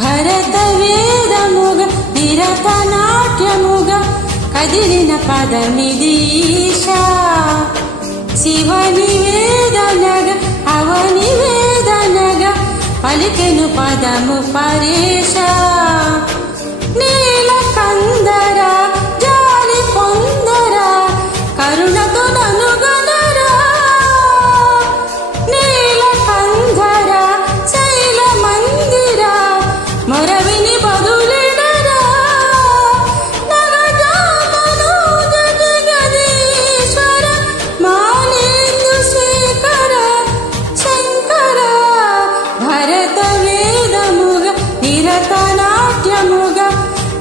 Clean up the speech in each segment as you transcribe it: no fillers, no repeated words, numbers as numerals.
భరత వేదముగ నిరత నాట్యముగ కదిలిన పదమిదీశా శివ నివేదనగ అవని వేదనగ పలికెను పదము పరేశ నీల కందర జాలి పొందర కరుణతో ననుగనరా నీల కందర శైల మందిర మొరవిని బదులిడరా నగజామనోదటి గదీశ్వర మానేందు శేఖర శంకర భరత వేదముగ నిరత నాట్యముగ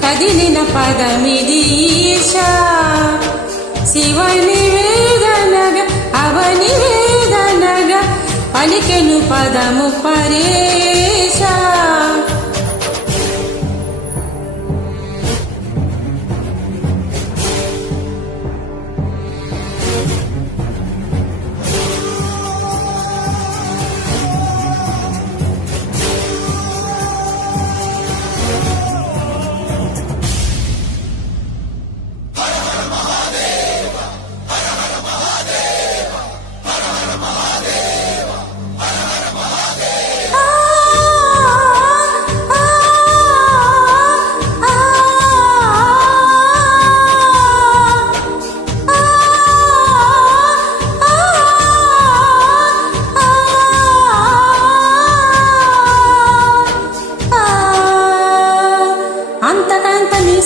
కదిలిన పదమిదీశా శివ నివేదనగ అవని వేదనగ పలికెను పదము పరేశ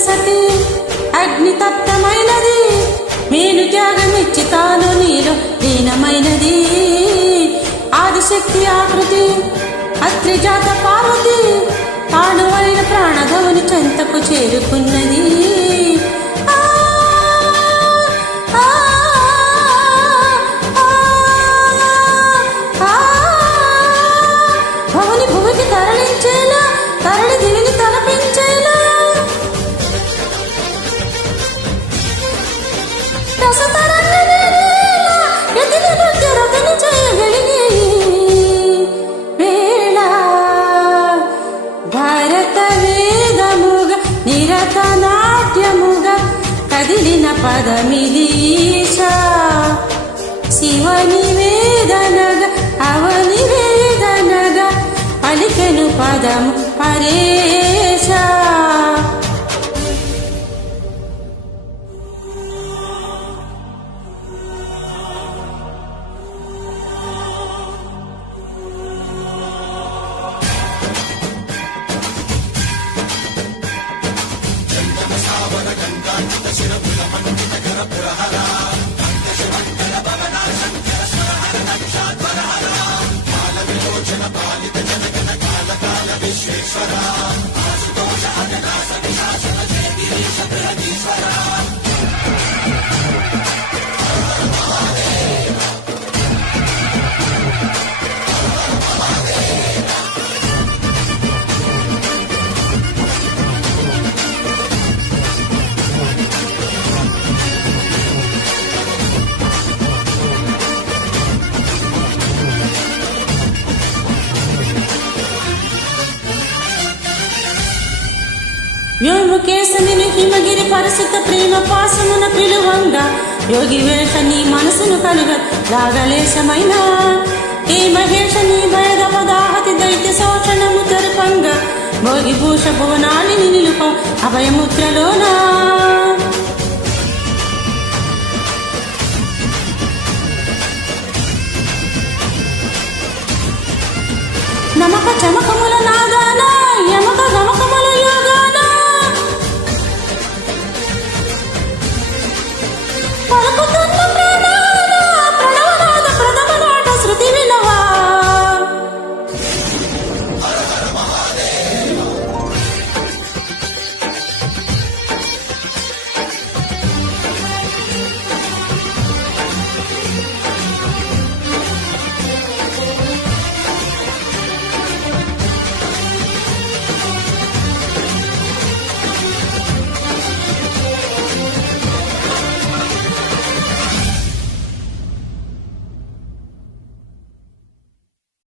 సతి అగ్ని తప్తమైనది మేలు త్యాగమిచ్చి తాను నీలో లీనమైనది ఆదిశక్తి ఆకృతి అత్రిజాత పార్వతి తాను అయిన ప్రాణధవుని చెంతకు చేరుకున్నది భవుని భూమికి తరలించేలా తరలి దివిని తలపించేలా భరత వేదముగ నిరత నాట్యముగ కదిలిన పదమిదీశా శివ నివేదనగ అవని వేదనగ పలికెను పదము పరేశ వ్యోమకేశనిని హిమగిరి పరిశుద్ధ ప్రేమ పాసమున పిలువంగా యోగి వేష నీ మనసును కలుగ రాగలేశమైన ఈ మహేష నీ భయద పదాహతి దైత్య శోషణము తెరుపంగా భోగి భూష భువనాలిని నిలుప అభయముద్రలోనా నమక చమక